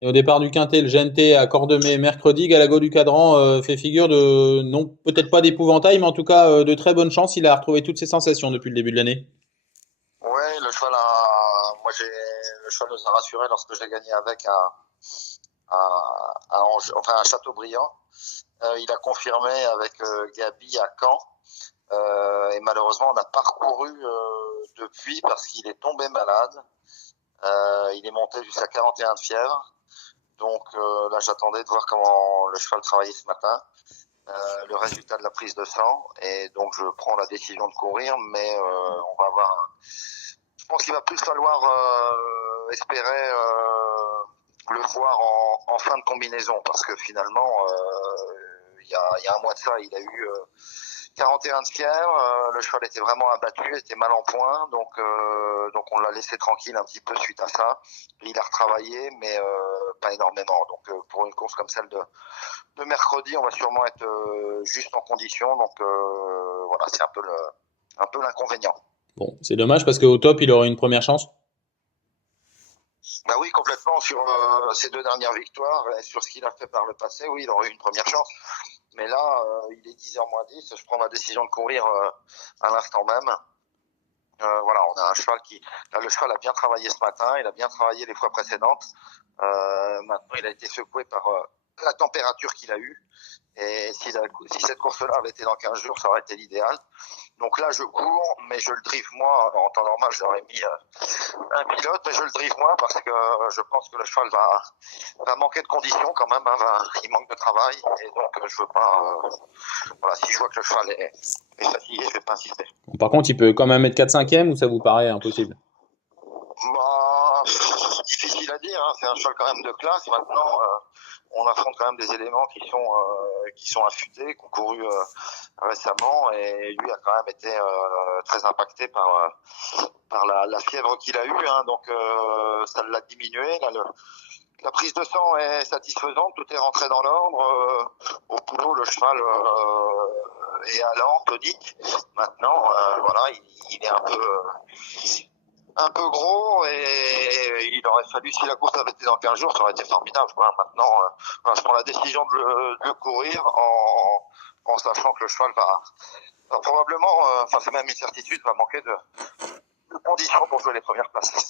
Et au départ du Quintet, le GNT à Cordemais mercredi, Galago du Cadran fait figure de, non, peut-être pas d'épouvantail, mais en tout cas de très bonne chance. Il a retrouvé toutes ses sensations depuis le début de l'année. Ouais, le cheval nous a rassurés lorsque j'ai gagné avec enfin à Châteaubriand. Il a confirmé avec Gabi à Caen. Et malheureusement, on a parcouru depuis parce qu'il est tombé malade. Il est monté jusqu'à 41 de fièvre. Donc là, j'attendais de voir comment le cheval travaillait ce matin, le résultat de la prise de sang. Et donc, je prends la décision de courir, mais on va avoir. Je pense qu'il va plus falloir espérer le voir en fin de combinaison, parce que finalement, il y a un mois de ça, il a eu 41 de fièvre, le cheval était vraiment abattu, était mal en point, donc on l'a laissé tranquille un petit peu suite à ça. Et il a retravaillé, mais pas énormément. Donc pour une course comme celle de mercredi, on va sûrement être juste en condition. Donc voilà, c'est un peu l'inconvénient. Bon, c'est dommage parce qu'au top, il aurait une première chance. Bah oui, complètement sur ses deux dernières victoires et sur ce qu'il a fait par le passé, oui, il aurait eu une première chance. Mais là, il est 10h moins 10, je prends ma décision de courir à l'instant même. Voilà, on a un cheval là, le cheval a bien travaillé ce matin, il a bien travaillé les fois précédentes. Maintenant, il a été secoué par la température qu'il a eue. Et si cette course-là avait été dans 15 jours, ça aurait été l'idéal. Donc là, je cours, mais je le drive moi. En temps normal, j'aurais mis un pilote, mais je le drive moi parce que je pense que le cheval va manquer de conditions quand même. Hein, il manque de travail. Et donc, je veux pas. Voilà, si je vois que le cheval est fatigué, je vais pas insister. Bon, par contre, il peut quand même être 4-5e ou ça vous paraît impossible? Bah, difficile à dire, hein. C'est un cheval quand même de classe. Maintenant, on affronte quand même des éléments qui sont affûtés, qui ont couru récemment, et lui a quand même été très impacté par la fièvre qu'il a eue, hein. Donc ça l'a diminué. Là, la prise de sang est satisfaisante, tout est rentré dans l'ordre. Au boulot, le cheval est allant, tonique. Maintenant, voilà, il est un peu gros et il aurait fallu, si la course avait été dans 15 jours, ça aurait été formidable. Voilà, maintenant, voilà, je prends la décision de le courir en sachant que le cheval va probablement, enfin c'est même une certitude, va manquer de conditions pour jouer les premières places.